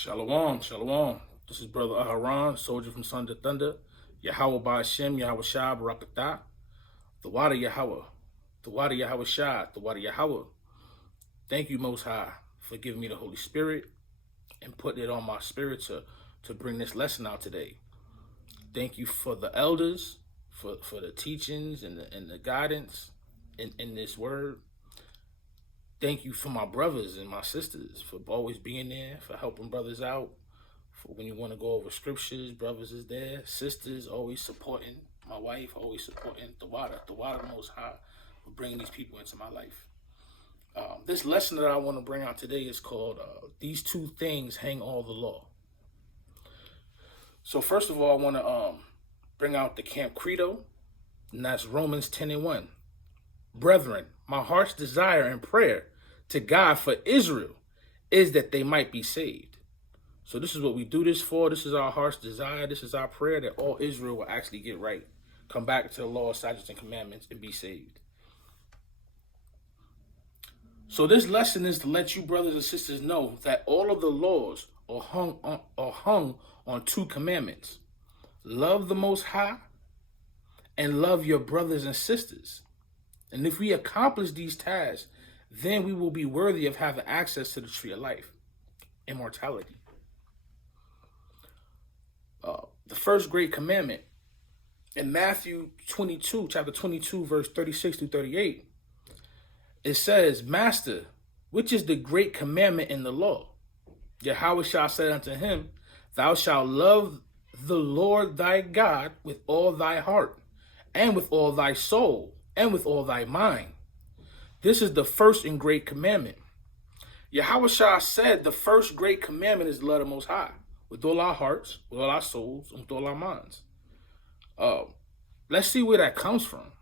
Shalom, shalom. This is Brother Aharon, soldier from Son of Thunder. Yahweh Ba Hashem, Yahweh Shah, Barakatah. The water Yahweh. The water Yahweh Shah, the water Yahweh. Thank you, Most High, for giving me the Holy Spirit and putting it on my spirit to bring this lesson out today. Thank you for the elders, for the teachings and the guidance in this word. Thank you for my brothers and my sisters for always being there, for helping brothers out. For when you want to go over scriptures, brothers is there. Sisters always supporting. My wife always supporting the water Most High, for bringing these people into my life. This lesson that I want to bring out today is called These Two Things Hang All the Law. So first of all, I want to bring out the Camp Credo, and that's Romans 10:1. Brethren, my heart's desire and prayer to God for Israel is that they might be saved. So this is what we do this for. This is our heart's desire. This is our prayer that all Israel will actually get right, come back to the law, statutes, and commandments, and be saved. So this lesson is to let you brothers and sisters know that all of the laws are hung on two commandments. Love the Most High and love your brothers and sisters. And if we accomplish these tasks, then we will be worthy of having access to the tree of life, immortality. The first great commandment in Matthew 22, chapter 22, verse 36 through 38, it says, Master, which is the great commandment in the law? Yahweh shall say unto him, Thou shalt love the Lord thy God with all thy heart, and with all thy soul, and with all thy mind. This is the first and great commandment. Yahweh Shah said the first great commandment is to love the Most High with all our hearts, with all our souls, and with all our minds. Let's see where that comes from.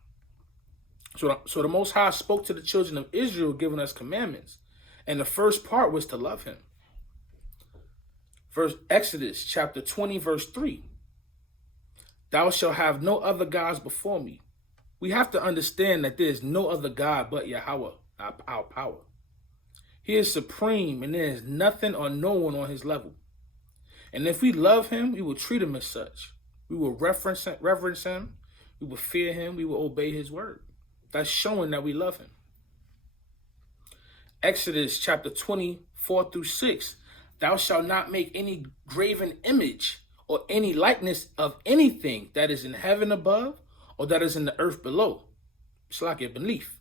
So the Most High spoke to the children of Israel, giving us commandments. And the first part was to love him. Exodus chapter 20, verse 3. Thou shalt have no other gods before me. We have to understand that there is no other God but Yahweh, our power. He is supreme, and there is nothing or no one on his level. And if we love him, we will treat him as such. We will reverence him. We will fear him. We will obey his word. That's showing that we love him. Exodus chapter 24 through 6. Thou shalt not make any graven image or any likeness of anything that is in heaven above, or that is in the earth below, it's like it beneath,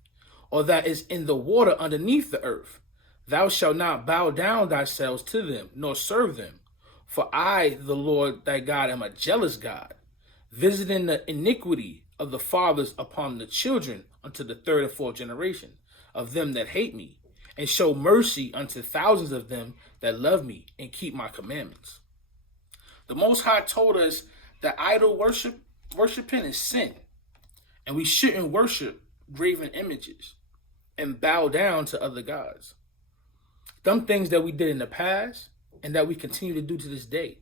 or that is in the water underneath the earth. Thou shalt not bow down thyself to them, nor serve them. For I, the Lord thy God, am a jealous God, visiting the iniquity of the fathers upon the children unto the third and fourth generation of them that hate me, and show mercy unto thousands of them that love me and keep my commandments. The Most High told us that idol worshiping is sin. And we shouldn't worship graven images and bow down to other gods. Them things that we did in the past and that we continue to do to this day.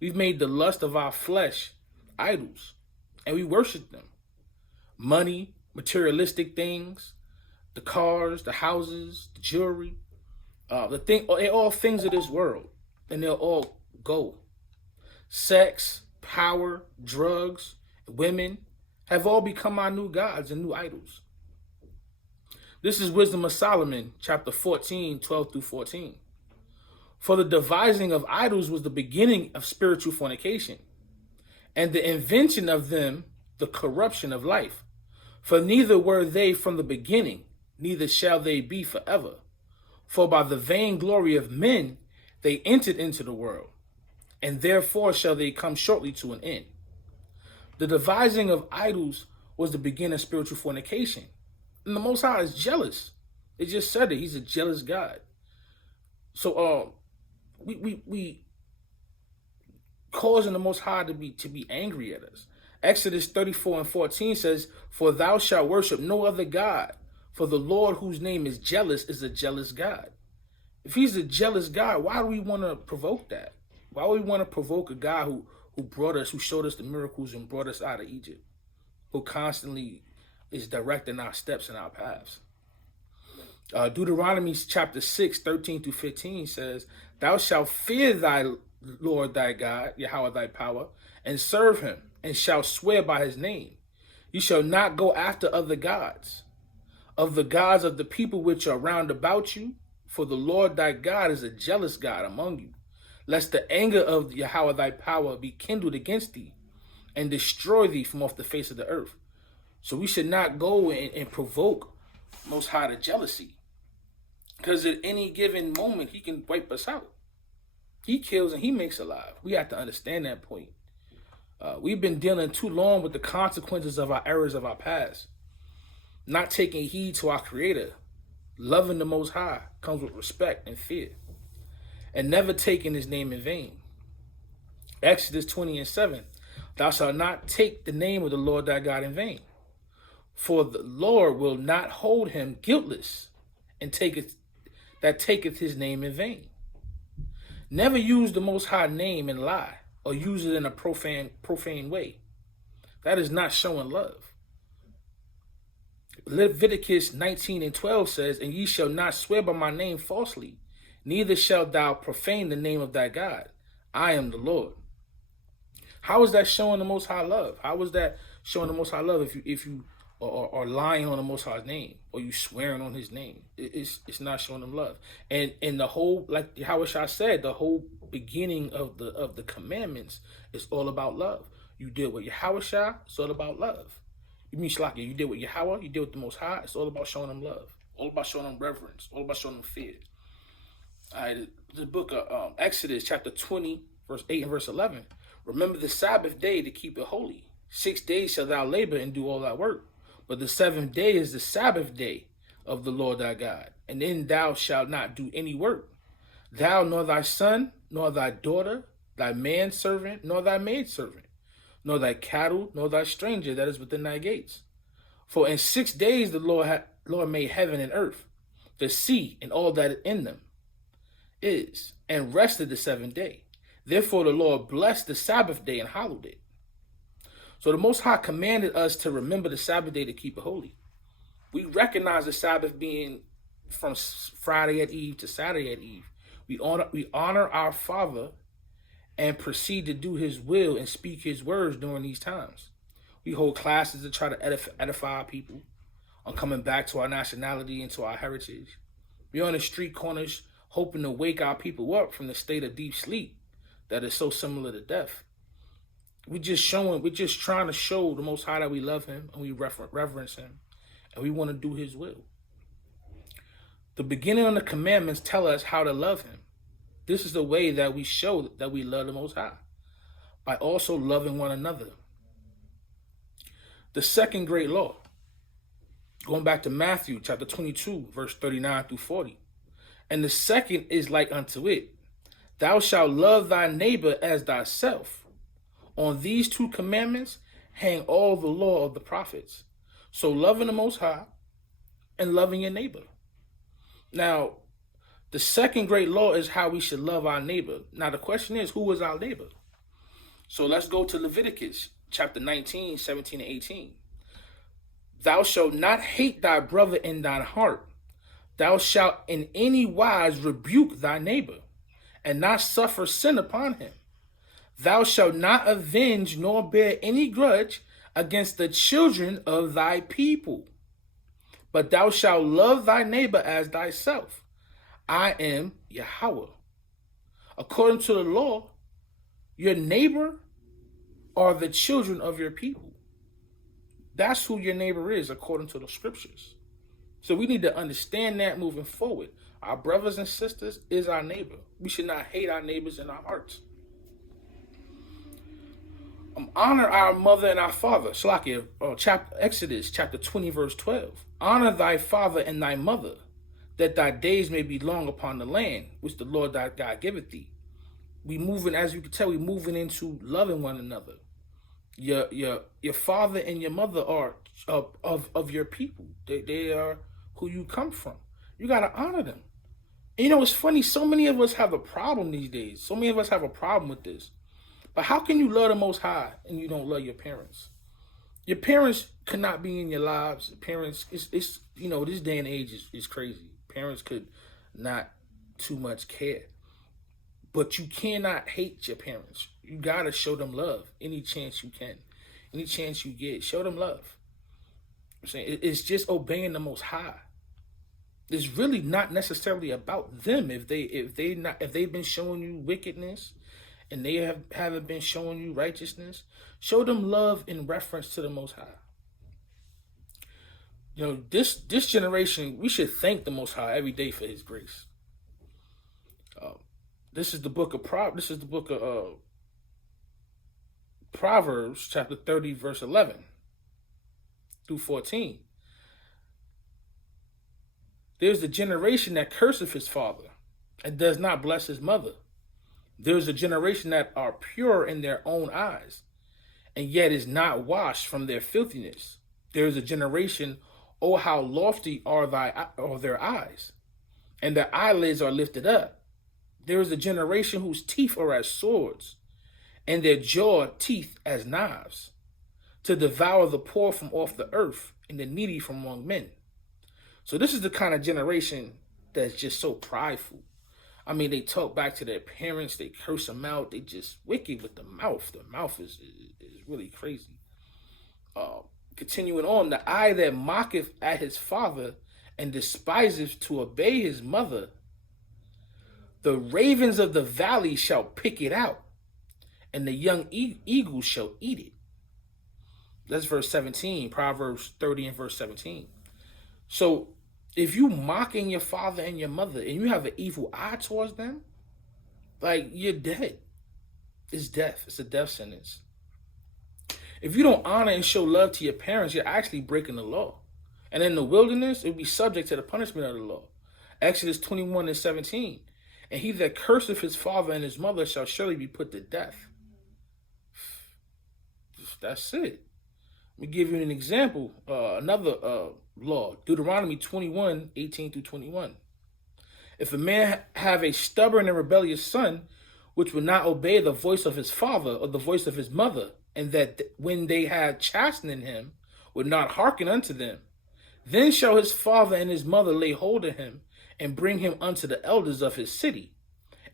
We've made the lust of our flesh idols, and we worship them. Money, materialistic things, the cars, the houses, the jewelry, they're all things of this world, and they'll all go. Sex, power, drugs, women have all become our new gods and new idols. This is Wisdom of Solomon, chapter 14, 12 through 14. For the devising of idols was the beginning of spiritual fornication, and the invention of them the corruption of life. For neither were they from the beginning, neither shall they be forever. For by the vainglory of men they entered into the world, and therefore shall they come shortly to an end. The devising of idols was the beginning of spiritual fornication. And the Most High is jealous. It just said it. He's a jealous God. So we causing the Most High to be angry at us. Exodus 34 and 14 says, For thou shalt worship no other God, for the Lord whose name is jealous is a jealous God. If he's a jealous God, why do we want to provoke that? Why would we want to provoke a God who showed us the miracles and brought us out of Egypt, who constantly is directing our steps and our paths? Deuteronomy chapter 6, 13 through 15 says, "Thou shalt fear thy Lord thy God, Yahweh thy power, and serve him, and shalt swear by his name. You shall not go after other gods, of the gods of the people which are round about you, for the Lord thy God is a jealous God among you, lest the anger of Yahweh thy power be kindled against thee, and destroy thee from off the face of the earth." So we should not go and provoke Most High to jealousy. Because at any given moment, he can wipe us out. He kills and he makes alive. We have to understand that point. We've been dealing too long with the consequences of our errors of our past. Not taking heed to our Creator. Loving the Most High comes with respect and fear. And never taking his name in vain. Exodus 20 and 7. "Thou shalt not take the name of the Lord thy God in vain. For the Lord will not hold him guiltless and taketh his name in vain." Never use the Most High name and lie, or use it in a profane way. That is not showing love. Leviticus 19 and 12 says, "And ye shall not swear by my name falsely, neither shalt thou profane the name of thy God. I am the Lord." How is that showing the Most High love? How is that showing the Most High love if you are lying on the Most High's name, or you swearing on his name? It's not showing him love. And the whole, like Yahushua said, the whole beginning of the commandments is all about love. You deal with Yahushua, it's all about love. You mean Shlaki, you deal with Yahweh, you deal with the Most High, it's all about showing him love, all about showing him reverence, all about showing him fear. All right, the book of Exodus chapter 20, verse 8 and verse 11. "Remember the Sabbath day to keep it holy. 6 days shalt thou labor and do all thy work. But the seventh day is the Sabbath day of the Lord thy God. And then thou shalt not do any work. Thou, nor thy son, nor thy daughter, thy manservant, nor thy maidservant, nor thy cattle, nor thy stranger that is within thy gates. For in 6 days the Lord made heaven and earth, the sea, and all that in them is, and rested the seventh day. Therefore the Lord blessed the Sabbath day and hallowed it." So the Most High commanded us to remember the Sabbath day to keep it holy. We recognize the Sabbath being from Friday at eve to Saturday at eve. We honor our Father and proceed to do his will and speak his words during these times. We hold classes to try to edify our people on coming back to our nationality and to our heritage. We're on the street corners hoping to wake our people up from the state of deep sleep that is so similar to death. We're just trying to show the Most High that we love him and we reverence him and we want to do his will. The beginning of the commandments tell us how to love him. This is the way that we show that we love the Most High, by also loving one another. The second great law, going back to Matthew chapter 22, verse 39 through 40. "And the second is like unto it, Thou shalt love thy neighbor as thyself. On these two commandments hang all the law of the prophets." So loving the Most High and loving your neighbor. Now, the second great law is how we should love our neighbor. Now, the question is, who is our neighbor? So let's go to Leviticus chapter 19, 17 and 18. "Thou shalt not hate thy brother in thine heart. Thou shalt in any wise rebuke thy neighbor, and not suffer sin upon him. Thou shalt not avenge nor bear any grudge against the children of thy people, but thou shalt love thy neighbor as thyself. I am Yahweh." According to the law, your neighbor are the children of your people. That's who your neighbor is according to the scriptures. So we need to understand that moving forward. Our brothers and sisters is our neighbor. We should not hate our neighbors in our hearts. Honor our mother and our father. Shalakia, Exodus chapter 20, verse 12. "Honor thy father and thy mother, that thy days may be long upon the land, which the Lord thy God giveth thee." We moving, as you can tell, we moving into loving one another. Your father and your mother are of your people. They are who you come from. You got to honor them. And you know, it's funny. So many of us have a problem these days. So many of us have a problem with this. But how can you love the Most High and you don't love your parents? Your parents cannot be in your lives. Parents, it's this day and age is crazy. parents could not too much care. But you cannot hate your parents. You gotta show them love any chance you can, any chance you get. Show them love. I'm saying it's just obeying the Most High. It's really not necessarily about them. If they've been showing you wickedness, and they haven't been showing you righteousness, show them love in reference to the Most High. You know, this generation, we should thank the Most High every day for His grace. This is the book of Proverbs, chapter 30, verse 11 through 14. There's a generation that curseth his father and does not bless his mother. There's a generation that are pure in their own eyes, and yet is not washed from their filthiness. There is a generation, oh, how lofty are their eyes, and their eyelids are lifted up. There is a generation whose teeth are as swords, and their jaw teeth as knives, to devour the poor from off the earth and the needy from among men. So this is the kind of generation that's just so prideful. I mean, they talk back to their parents, they curse them out, they just wicked with the mouth. The mouth is really crazy. Continuing on, the eye that mocketh at his father and despiseth to obey his mother, the ravens of the valley shall pick it out, and the young eagles shall eat it. That's verse 17, Proverbs 30 and verse 17. So if you mocking your father and your mother and you have an evil eye towards them, like, you're dead. It's death. It's a death sentence. If you don't honor and show love to your parents, you're actually breaking the law. And in the wilderness, it will be subject to the punishment of the law. Exodus 21 and 17. And he that curseth his father and his mother shall surely be put to death. That's it. Let me give you an example. Another law, Deuteronomy 21, 18 through 21. If a man have a stubborn and rebellious son, which will not obey the voice of his father or the voice of his mother, and that when they had chastened him, would not hearken unto them, then shall his father and his mother lay hold of him, and bring him unto the elders of his city,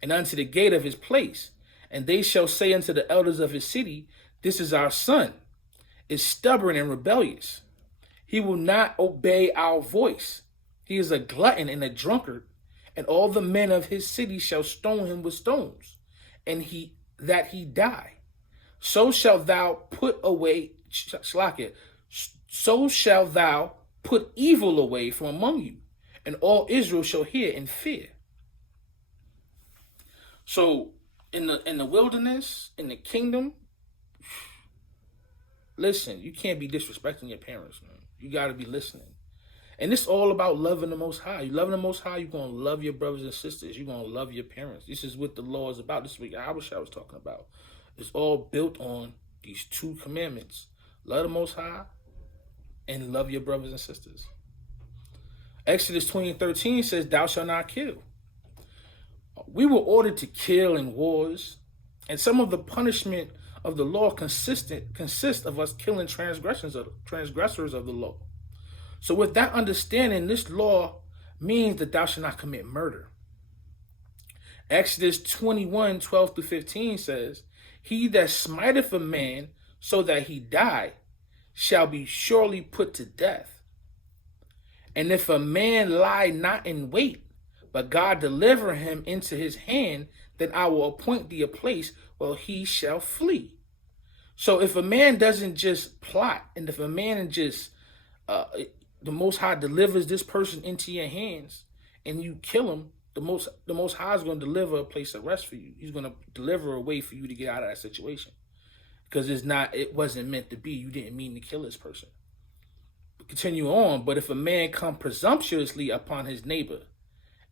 and unto the gate of his place. And they shall say unto the elders of his city, this is our son, is stubborn and rebellious. He will not obey our voice. He is a glutton and a drunkard, and all the men of his city shall stone him with stones, and he die. So shalt thou put away, so shalt thou put evil away from among you, and all Israel shall hear and fear. So in the wilderness, in the kingdom, listen, you can't be disrespecting your parents, man. You got to be listening. And it's all about loving the Most High. You loving the Most High, you're going to love your brothers and sisters. You're going to love your parents. This is what the law is about. This is what Yahushua was talking about. It's all built on these two commandments. Love the Most High and love your brothers and sisters. Exodus 20:13 says, thou shalt not kill. We were ordered to kill in wars, and some of the punishment of the law consists of us killing transgressors of the law. So with that understanding, this law means that thou shalt not commit murder. Exodus 21:12-15 says, he that smiteth a man so that he die shall be surely put to death. And if a man lie not in wait, but God deliver him into his hand, then I will appoint thee a place where he shall flee. So if a man doesn't just plot, and if a man just, the Most High delivers this person into your hands, and you kill him, the Most High is going to deliver a place of rest for you. He's going to deliver a way for you to get out of that situation, because it wasn't meant to be. You didn't mean to kill this person. Continue on. But if a man come presumptuously upon his neighbor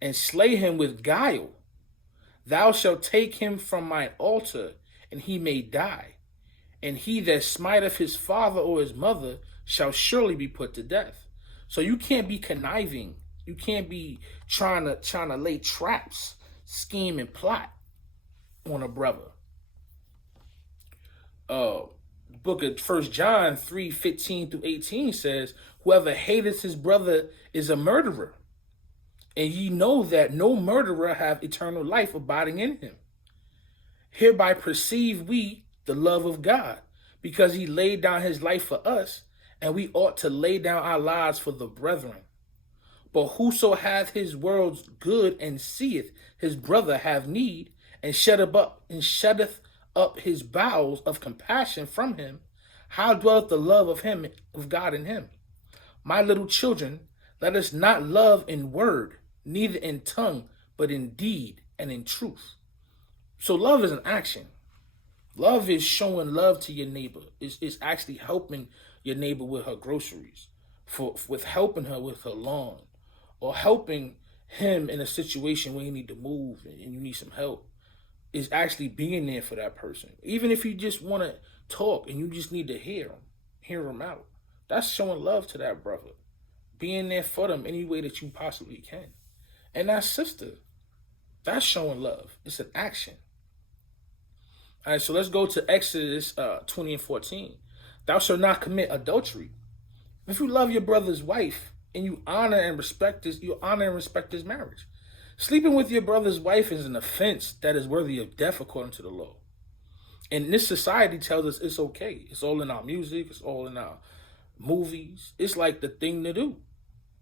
and slay him with guile, thou shalt take him from mine altar, and he may die. And he that smiteth his father or his mother shall surely be put to death. So you can't be conniving. You can't be trying to lay traps, scheme, and plot on a brother. Book of 1 John 3:15-18 says, whoever hateth his brother is a murderer, And ye know that no murderer have eternal life abiding in him. Hereby perceive we the love of God, because he laid down his life for us, and we ought to lay down our lives for the brethren. But whoso hath his world's good and seeth his brother have need, and shutteth up his bowels of compassion from him, how dwelleth the love of God in him? My little children, let us not love in word, neither in tongue, but in deed and in truth. So love is an action. Love is showing love to your neighbor. It's actually helping your neighbor with her groceries, with helping her with her lawn, or helping him in a situation where you need to move and you need some help. Is actually being there for that person. Even if you just want to talk and you just need to hear them out. That's showing love to that brother. Being there for them any way that you possibly can. And that sister, that's showing love. It's an action. All right, so let's go to Exodus 20 and 14. Thou shalt not commit adultery. If you love your brother's wife and you honor and respect his marriage. Sleeping with your brother's wife is an offense that is worthy of death according to the law. And this society tells us it's okay. It's all in our music. It's all in our movies. It's like the thing to do.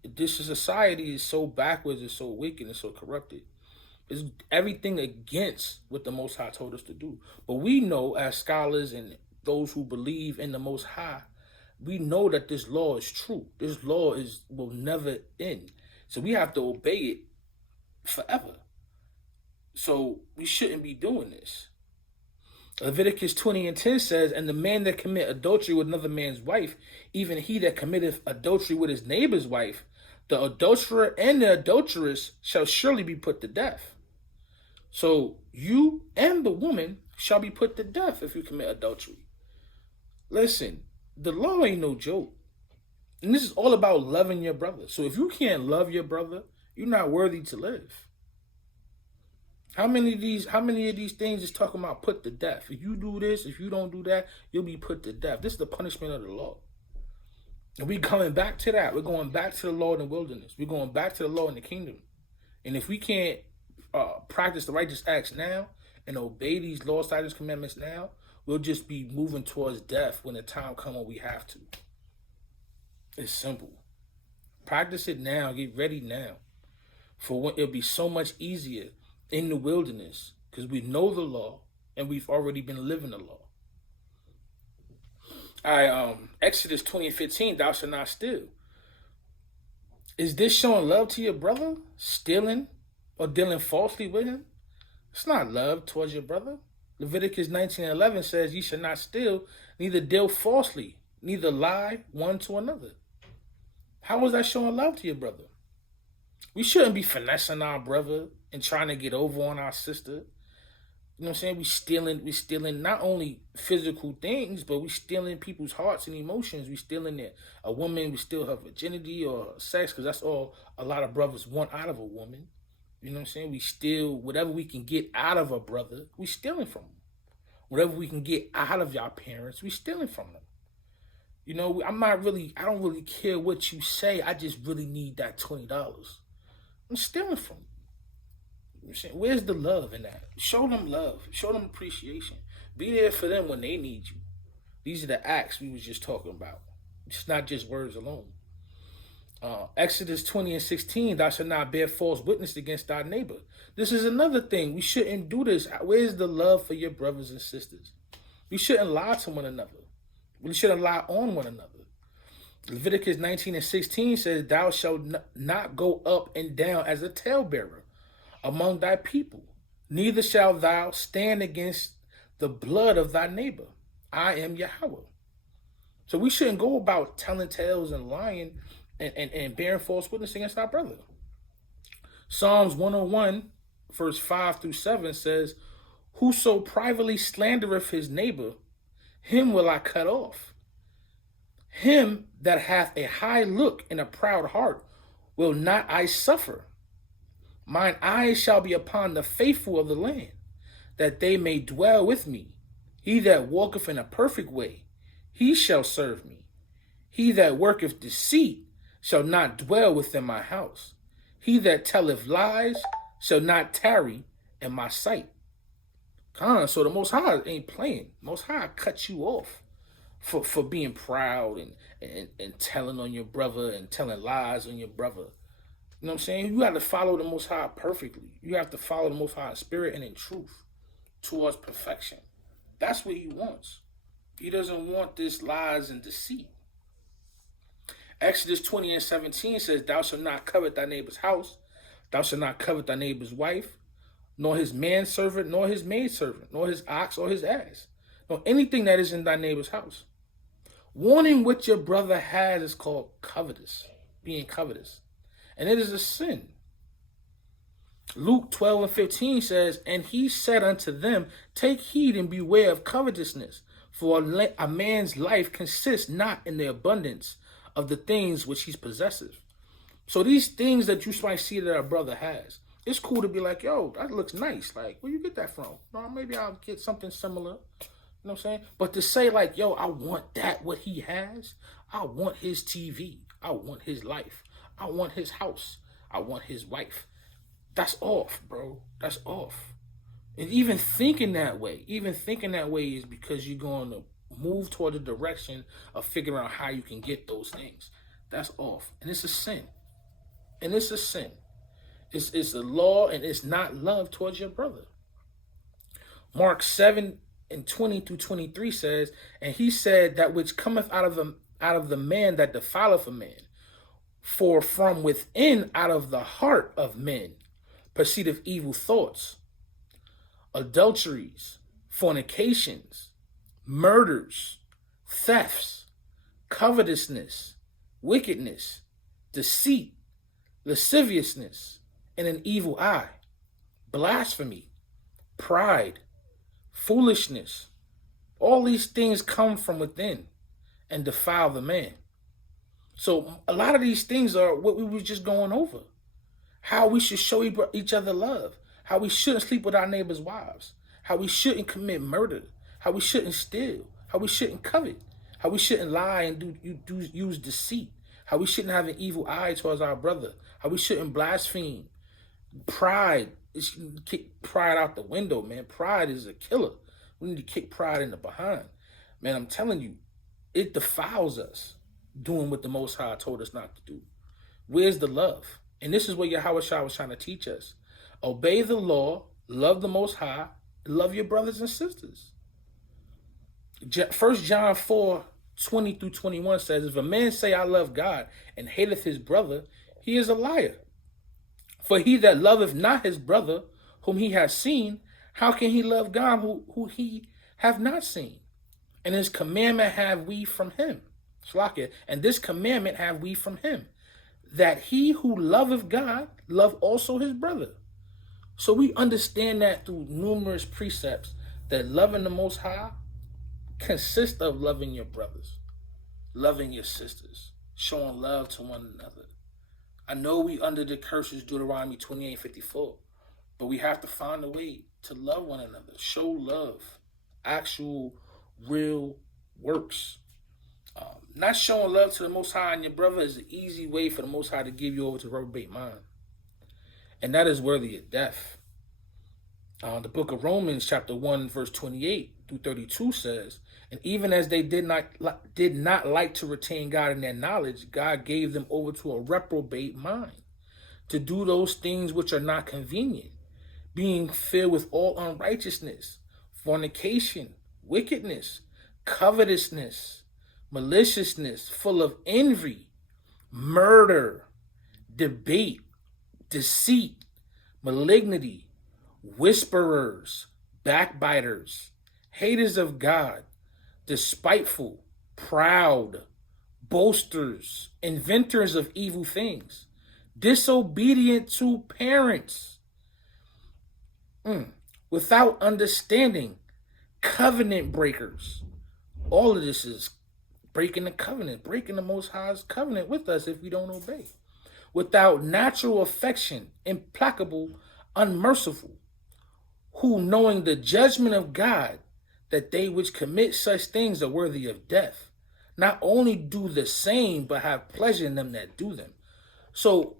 This society is so backwards, it's so wicked, and so corrupted. It's everything against what the Most High told us to do. But we know, as scholars and those who believe in the Most High, we know that this law is true. This law will never end. So we have to obey it forever. So we shouldn't be doing this. Leviticus 20 and 10 says, and the man that commit adultery with another man's wife, even he that committeth adultery with his neighbor's wife, the adulterer and the adulteress shall surely be put to death. So you and the woman shall be put to death if you commit adultery. Listen, the law ain't no joke. And this is all about loving your brother. So if you can't love your brother, you're not worthy to live. How many of these things is talking about put to death? If you do this, if you don't do that, you'll be put to death. This is the punishment of the law. And we're coming back to that. We're going back to the law in the wilderness. We're going back to the law in the kingdom. And if we can't practice the righteous acts now and obey these law, statutes, commandments now, we'll just be moving towards death when the time comes when we have to. It's simple. Practice it now. Get ready now. For when it'll be so much easier in the wilderness because we know the law and we've already been living the law. All right, Exodus 20 and 15, thou shalt not steal. Is this showing love to your brother? Stealing or dealing falsely with him? It's not love towards your brother. Leviticus 19 and 11 says, ye shall not steal, neither deal falsely, neither lie one to another. How is that showing love to your brother? We shouldn't be finessing our brother and trying to get over on our sister. You know what I'm saying? We stealing not only physical things, but we stealing people's hearts and emotions. We stealing a woman, we steal her virginity or her sex, because that's all a lot of brothers want out of a woman. You know what I'm saying? We steal whatever we can get out of a brother, we stealing from them. Whatever we can get out of your parents, we stealing from them. You know, I don't really care what you say. I just really need that $20. I'm stealing from you. You know what I'm saying? Where's the love in that? Show them love. Show them appreciation. Be there for them when they need you. These are the acts we was just talking about. It's not just words alone. Exodus 20 and 16, thou shalt not bear false witness against thy neighbor. This is another thing. We shouldn't do this. Where's the love for your brothers and sisters? We shouldn't lie to one another. We shouldn't lie on one another. Leviticus 19 and 16 says, thou shalt not go up and down as a talebearer among thy people, neither shalt thou stand against the blood of thy neighbor. I am Yahweh. So we shouldn't go about telling tales and lying and bearing false witness against our brother. Psalms 101, verse 5 through 7 says, whoso privately slandereth his neighbor, him will I cut off. Him that hath a high look and a proud heart will not I suffer. Mine eyes shall be upon the faithful of the land, that they may dwell with me. He that walketh in a perfect way, he shall serve me. He that worketh deceit shall not dwell within my house. He that telleth lies shall not tarry in my sight. So the Most High ain't playing. Most High cut you off for being proud and telling on your brother and telling lies on your brother. You know what I'm saying? You have to follow the Most High perfectly. You have to follow the Most High in spirit and in truth towards perfection. That's what he wants. He doesn't want this lies and deceit. Exodus 20:17 says, thou shalt not covet thy neighbor's house. Thou shalt not covet thy neighbor's wife, nor his manservant, nor his maidservant, nor his ox or his ass, nor anything that is in thy neighbor's house. Wanting what your brother has is called covetous, being covetous. And it is a sin. Luke 12:15 says, and he said unto them, take heed and beware of covetousness, for a man's life consists not in the abundance of the things which he possesses. So these things that you might see that our brother has, it's cool to be like, yo, that looks nice. Like, where you get that from? No, maybe I'll get something similar. You know what I'm saying? But to say like, yo, I want that, what he has. I want his TV. I want his life. I want his house. I want his wife. That's off, bro. That's off. And even thinking that way is because you're going to move toward the direction of figuring out how you can get those things. That's off. And it's a sin. It's a law, and it's not love towards your brother. Mark 7:20-23 says, and he said, that which cometh out of the man that defileth a man. For from within, out of the heart of men, proceedeth evil thoughts, adulteries, fornications, murders, thefts, covetousness, wickedness, deceit, lasciviousness, and an evil eye, blasphemy, pride, foolishness. All these things come from within and defile the man. So a lot of these things are what we were just going over. How we should show each other love. How we shouldn't sleep with our neighbors' wives. How we shouldn't commit murder. How we shouldn't steal. How we shouldn't covet. How we shouldn't lie and use deceit. How we shouldn't have an evil eye towards our brother. How we shouldn't blaspheme. Pride. Kick pride out the window, man. Pride is a killer. We need to kick pride in the behind. Man, I'm telling you, it defiles us doing what the Most High told us not to do. Where's the love? And this is what Yahweh Shah was trying to teach us. Obey the law, love the Most High, love your brothers and sisters. 1 John 4:20-21 says, if a man say, I love God, and hateth his brother, he is a liar. For he that loveth not his brother, whom he has seen, how can he love God who he have not seen? And his commandment have we from him. Shlaka. And this commandment have we from him, that he who loveth God, love also his brother. So we understand that through numerous precepts, that loving the Most High consists of loving your brothers, loving your sisters, showing love to one another. I know we under the curses, Deuteronomy 28:54, but we have to find a way to love one another, show love, actual, real works. Not showing love to the Most High and your brother is an easy way for the Most High to give you over to reprobate mind. And that is worthy of death. The book of Romans, chapter 1, verse 28-32 says, and even as they did not like to retain God in their knowledge, God gave them over to a reprobate mind, to do those things which are not convenient, being filled with all unrighteousness, fornication, wickedness, covetousness, maliciousness, full of envy, murder, debate, deceit, malignity, whisperers, backbiters, haters of God, despiteful, proud, boasters, inventors of evil things, disobedient to parents, without understanding, covenant breakers. All of this is breaking the covenant, breaking the Most High's covenant with us if we don't obey. Without natural affection, implacable, unmerciful, who knowing the judgment of God, that they which commit such things are worthy of death, not only do the same, but have pleasure in them that do them. So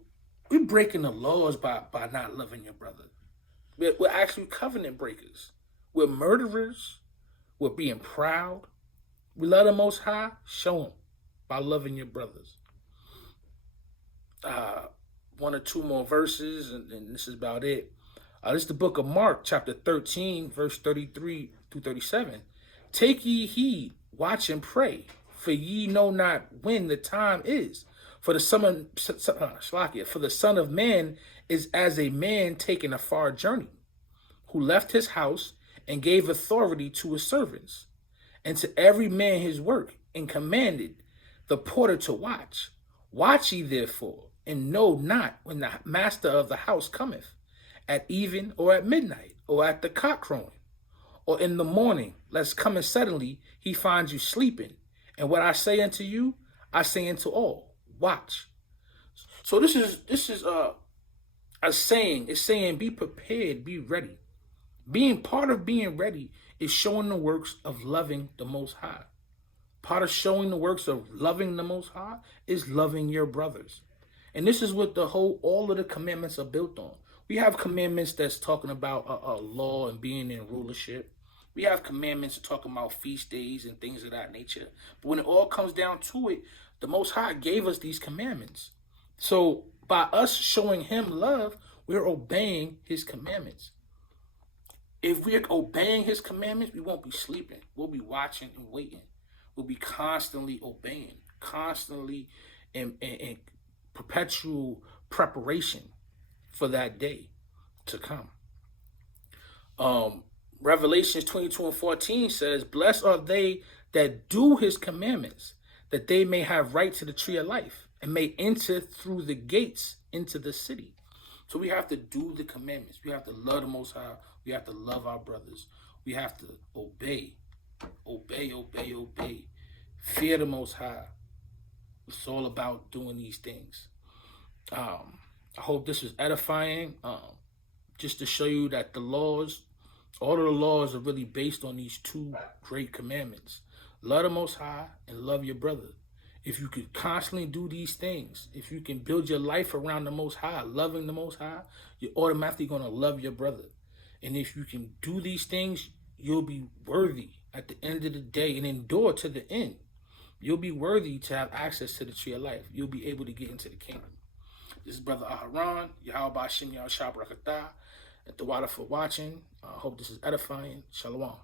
We're breaking the laws by not loving your brother. We're actually covenant breakers. We're murderers. We're being proud. We love the Most High. Show him by loving your brothers. One or two more verses, and this is about it. This is the book of Mark, chapter 13, verse 33 through 37. Take ye heed, watch and pray, for ye know not when the time is. For the Son of Man is as a man taking a far journey, who left his house and gave authority to his servants, and to every man his work, and commanded the porter to watch. Watch ye therefore, and know not when the master of the house cometh, at even, or at midnight, or at the cock crowing, or in the morning, lest coming suddenly he find you sleeping. And what I say unto you, I say unto all, watch. So this is a saying. It's saying, be prepared, be ready. Being part of being ready is showing the works of loving the Most High. Part of showing the works of loving the Most High is loving your brothers. And this is what all of the commandments are built on. We have commandments that's talking about law and being in rulership. We have commandments talking about feast days and things of that nature. But when it all comes down to it, the Most High gave us these commandments. So by us showing him love, we're obeying his commandments. If we're obeying his commandments, we won't be sleeping. We'll be watching and waiting. We'll be constantly obeying, constantly in perpetual preparation for that day to come. Revelations 22:14 says, blessed are they that do his commandments, that they may have right to the tree of life and may enter through the gates into the city. So we have to do the commandments. We have to love the Most High. We have to love our brothers. We have to obey. Fear the Most High. It's all about doing these things. I hope this is edifying. Just to show you that all of the laws are really based on these two great commandments. Love the Most High and love your brother. If you could constantly do these things, if you can build your life around the Most High, loving the Most High, you're automatically going to love your brother. And if you can do these things, you'll be worthy at the end of the day and endure to the end. You'll be worthy to have access to the tree of life. You'll be able to get into the kingdom. This is Brother Aharon, Yahweh Shem Yahweh Shabrakatah, at the water for watching. I hope this is edifying. Shalom.